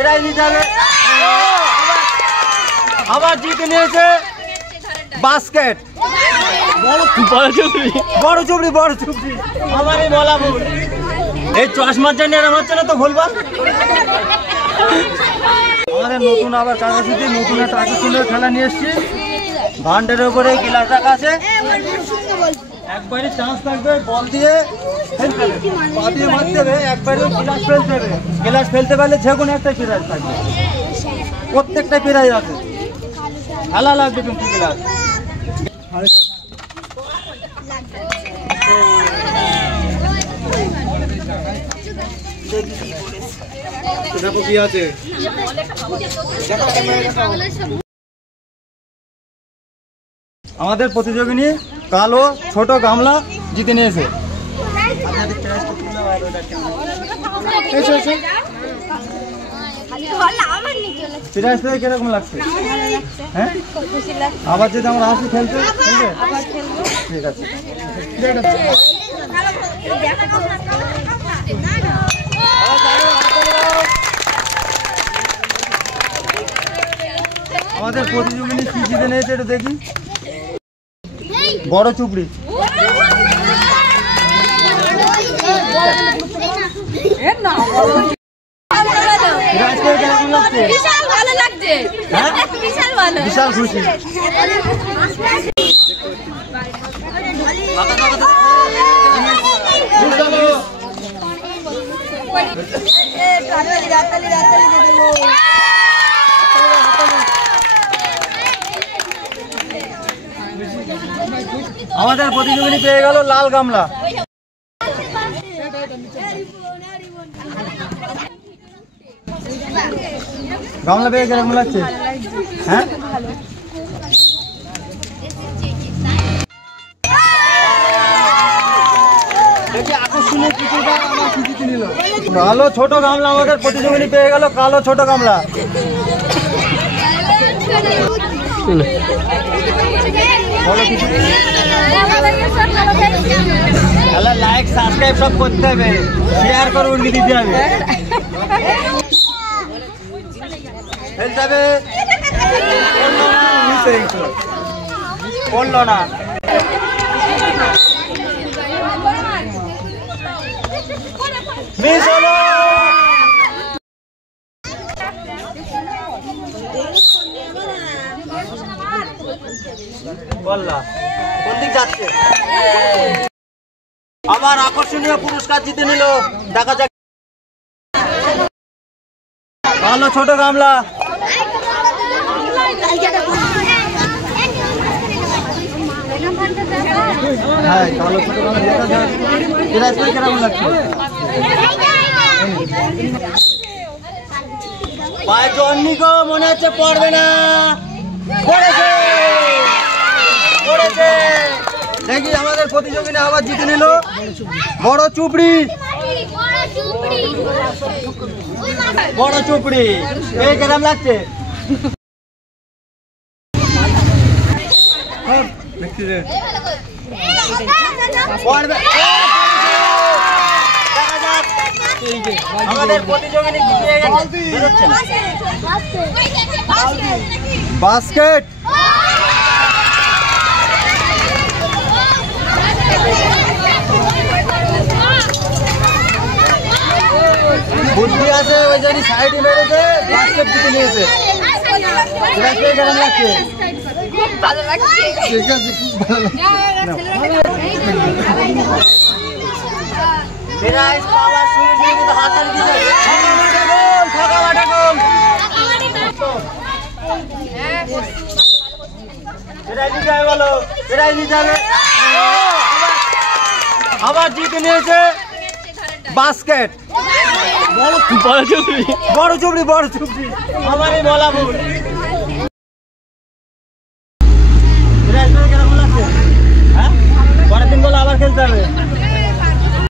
এরাই নিতে হবে। আবার জিতে নিয়েছে বাস্কেট। বড় চুবড়ি আমারই বলা ভুল। এই চশমার জন্য এরকম হচ্ছে না তো ভুলবার। আমাদের নতুন আবার কাগজে নতুন একটা আকর্ষণীয় খেলা নিয়ে এসছি। ভান্ডের উপরে গ্লাস রাখা আছে, একবারই চান্স থাকবে বল দিয়ে ফেলতে হবে, পা দিয়ে মারতে হবে, একবারে গ্লাস ফেলতে হবে। গ্লাস ফেলতে পারলে যে কোনো একটা প্রাইজ থাকবে, প্রত্যেকটা প্রাইজ আছে। খেলা লাগবে কিন্তু গ্লাস। দেখো কি আছে। আমাদের প্রতিযোগিনী কালো ছোট গামলা জিতে নিয়েছে। কিরকম লাগছে? হ্যাঁ, আবার যদি আমরা আসি খেলতে ঠিক আছে। আমাদের প্রতিযোগিনী কি জিতে নিয়েছে এটা দেখি। বড় চুপড়ি। বিশাল খুশি। আমাদের প্রতিযোগিনী পেয়ে গেল লাল গামলা। গামলা পেয়ে কেমন লাগছে? হ্যাঁ, আকর্ষণীয় কিছুটা আমার জিতে নিল। কালো ছোট গামলা আমাদের প্রতিযোগিনী পেয়ে গেল কালো ছোট গামলা। লাইক সাবস্ক্রাইব সব করতে হবে, শেয়ার করে উড়িয়ে দিতে হবে। খেলতে হবে, করলো না। মিস হলো। বললা কোন দিক যাচ্ছে? আবার আকর্ষণীয় পুরস্কার জিতে নিল। দেখা যাক। ভালো ছোট গামলা। হ্যাঁ, ভালো ছোট গামলা। দেখা যাক কেমন লাগছে। পায়ে জন্নি গো, মনে হচ্ছে পড়বে না। পড়েছে। দেখি আমাদের প্রতিযোগিনী আবার জিতে নিল বড় চুপড়ি। বড় চুপড়ি এই কেমন লাগছে? আমাদের প্রতিযোগিনী বাস্কেট। বুদ্ধি আছে ওই জন্য সাইডে মেরেছে, বাস্কেট জিতে নিয়েছে। কেমন লাগছে? খুব ভালো লাগছে। ঠিক আছে, খুব ভালো লাগছে। প্রাইজ পাওয়ার সঙ্গে সঙ্গে হাততালি দিতে হবে। ফাঁকা মাঠে গোল। প্রাইজ নিতে হবে, বলো প্রাইজ নিতে হবে। আবার জিতে নিয়েছে বাস্কেট। বড় চুবড়ি আমারই বলা ভুল।